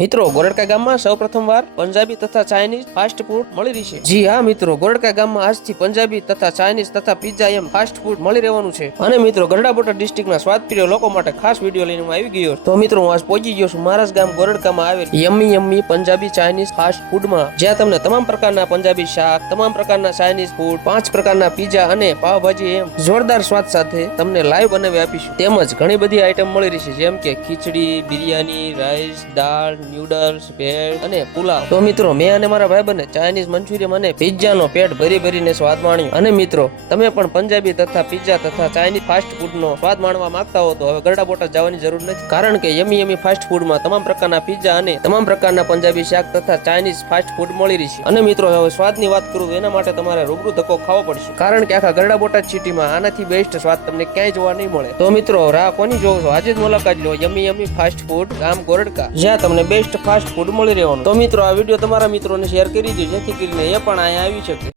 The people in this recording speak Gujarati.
મિત્રો ગોરડકા ગામમાં સૌ પ્રથમવાર પંજાબી તથા ચાઇનીઝ ફાસ્ટ ફૂડ મળી રહેશે। જી હા મિત્રો, ગોરડકા ગામમાં આજથી પંજાબી તથા ચાઇનીઝ તથા પિઝા એમ ફાસ્ટ ફૂડ મળી રહેવાનું છે। અને મિત્રો ગઢડા બોટાદ ડિસ્ટ્રિક્ટના સ્વાદપ્રિય લોકો માટે ખાસ વિડીયો લઈને હું આવી ગયો। તો મિત્રો હું આજ પહોંચી ગયો છું મહારાજ ગામ ગોરડકામાં આવેલ યમ્મી પંજાબી ચાઇનીઝ ફાસ્ટ ફૂડમાં, જ્યાં તમને તમામ પ્રકારના પંજાબી શાક, તમામ પ્રકારના ચાઇનીઝ ફૂડ, 5 પ્રકારના પિઝા અને પાવભાજી એમ જોરદાર સ્વાદ સાથે તમને લાઈવ બનાવી આપીશું। તેમજ ઘણી બધી આઈટમ મળી રહેશે, જેમ કે ખીચડી, બિરયાની, રાઈસ, દાળ, નૂડલ્સ, ભેળ અને પુલાવ। તો મિત્રો મેં અને મારા ભાઈબંધે ચાઇનીઝ, મંચુરિયન અને પિઝાનો પેટ ભરીને સ્વાદ માણ્યો। અને મિત્રો તમે પણ પંજાબી તથા પિઝા તથા ચાઇનીઝ ફાસ્ટ ફૂડનો સ્વાદ માણવા માંગતા હો તો હવે ગઢડા બોટાદ જવાની જરૂર નથી, કારણ કે યમ્મી ફાસ્ટ ફૂડમાં તમામ પ્રકારના પિઝા અને તમામ પ્રકારના પંજાબી શાક તથા ચાઇનીઝ ફાસ્ટ ફૂડ મળી રહેશે। અને મિત્રો હવે સ્વાદની વાત કરું એના માટે તમારે રૂબરૂ ધક્કો ખાવો પડશે, કારણ કે આખા ગઢડા બોટાદ સિટીમાં આનાથી બેસ્ટ સ્વાદ તમને ક્યાંય જોવા નહીં મળે। તો મિત્રો રાહ કોની જોવો છો? આજે જ મુલાકાત લો યમ્મી ફાસ્ટ ફૂડ ગામ ગોરડકા, જ્યાં તમને બેસ્ટ ફાસ્ટ ફૂડ મળી રહેવાનું। તો મિત્રો આ વિડીયો તમારા મિત્રોને શેર કરી દો, જેથી કરીને એ પણ અહીંયા આવી શકે।